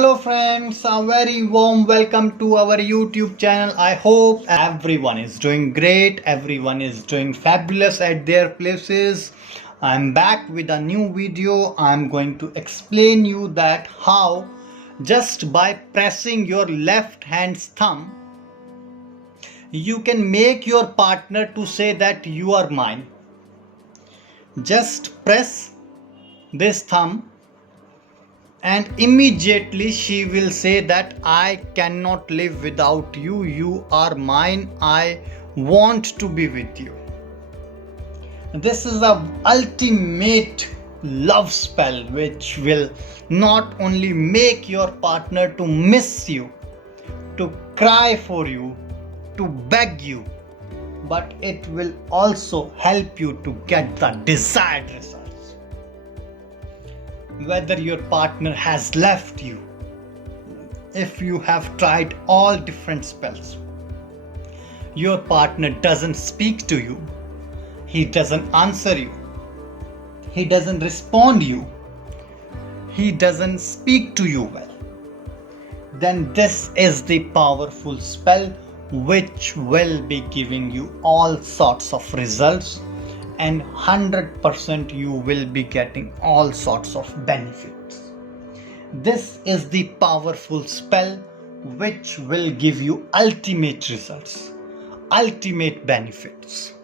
Hello friends, a very warm welcome to our YouTube channel. I hope everyone is doing great, everyone is doing fabulous at their places. I'm back with a new video. I'm going to explain you that how just by pressing your left hand's thumb you can make your partner to say that you are mine. Just press this thumb and immediately she will say that I cannot live without you. You are mine. I want to be with you. This is a ultimate love spell which will not only make your partner to miss you, to cry for you, to beg you, but it will also help you to get the desired result. Whether your partner has left you, if you have tried all different spells, your partner doesn't speak to you, he doesn't answer you, he doesn't respond you, he doesn't speak to you well, then this is the powerful spell which will be giving you all sorts of results, and 100% you will be getting all sorts of benefits. This is the powerful spell which will give you ultimate results, ultimate benefits.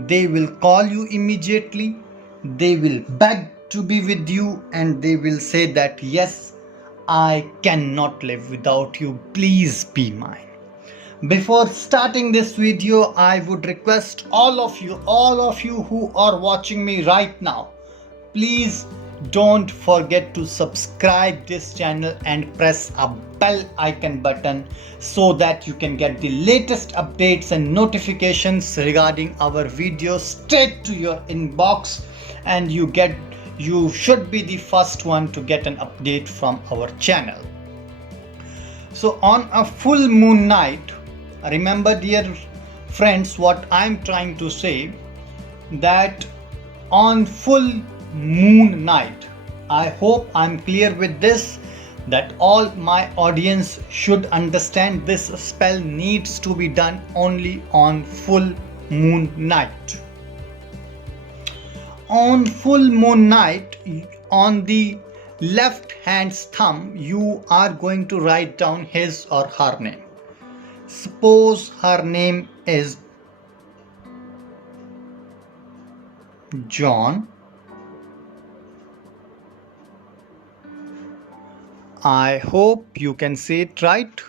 They will call you immediately, they will beg to be with you, and they will say that yes, I cannot live without you, please be mine. Before starting this video, I would request all of you who are watching me right now, please don't forget to subscribe this channel and press a bell icon button so that you can get the latest updates and notifications regarding our videos straight to your inbox, and you should be the first one to get an update from our channel. So on a full moon night, remember dear friends what I'm trying to say, that on full moon night, I hope I'm clear with this, that all my audience should understand this spell needs to be done only on full moon night. On full moon night, on the left hand's thumb, you are going to write down his or her name. Suppose her name is John. I hope you can say it right,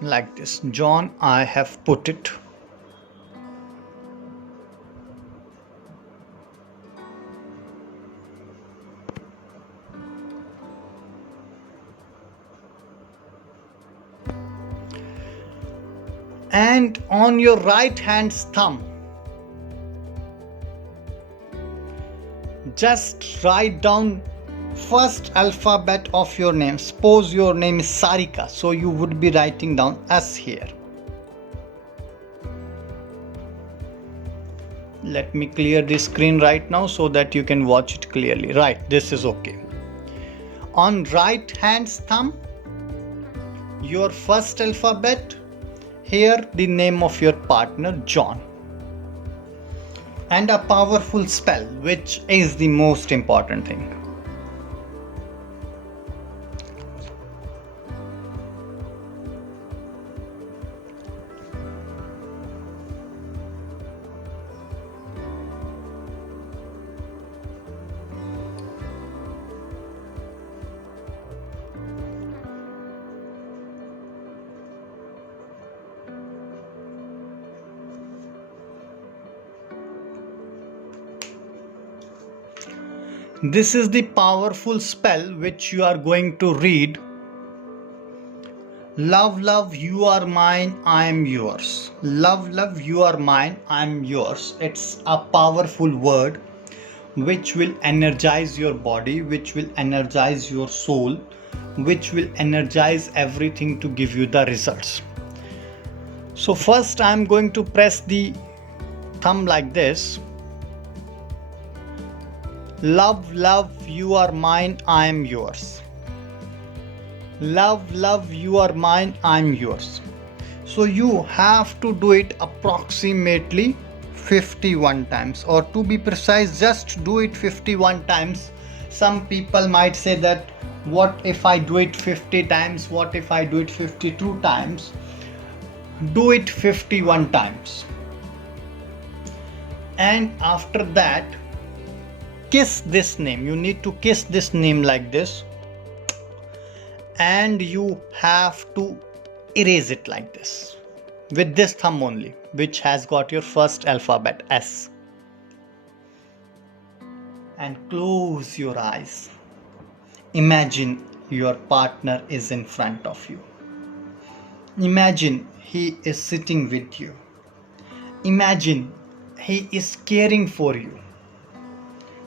like this. John, I have put it. And on your right hand's thumb, just write down first alphabet of your name. Suppose your name is Sarika, so you would be writing down S here. Let me clear the screen right now so that you can watch it clearly. Right, this is okay. On right hand's thumb, your first alphabet, here the name of your partner, John. And a powerful spell, which is the most important thing. This is the powerful spell which you are going to read. Love, love, you are mine, I am yours. Love, love, you are mine, I am yours. It's a powerful word which will energize your body, which will energize your soul, which will energize everything to give you the results. So first I am going to press the thumb like this. Love, love, you are mine, I am yours. Love, you are mine, I'm yours. So you have to do it approximately 51 times, or to be precise, just do it 51 times. Some people might say that, what if I do it 50 times? What if I do it 52 times? Do it 51 times. And after that, kiss this name. You need to kiss this name like this. And you have to erase it like this with this thumb only, which has got your first alphabet S. And close your eyes. Imagine your partner is in front of you. Imagine he is sitting with you. Imagine he is caring for you.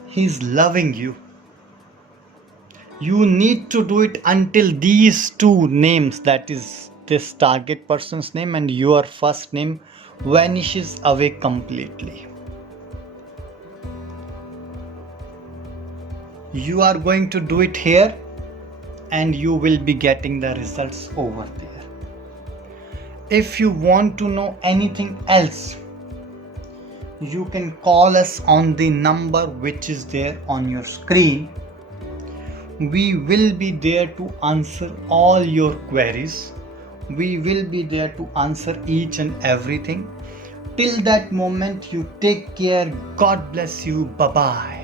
He is loving you. You need to do it until these two names, that is this target person's name and your first name, vanishes away completely. You are going to do it here and you will be getting the results over there. If you want to know anything else, you can call us on the number which is there on your screen. We will be there to answer all your queries. We will be there to answer each and everything. Till that moment, you take care. God bless you. Bye bye.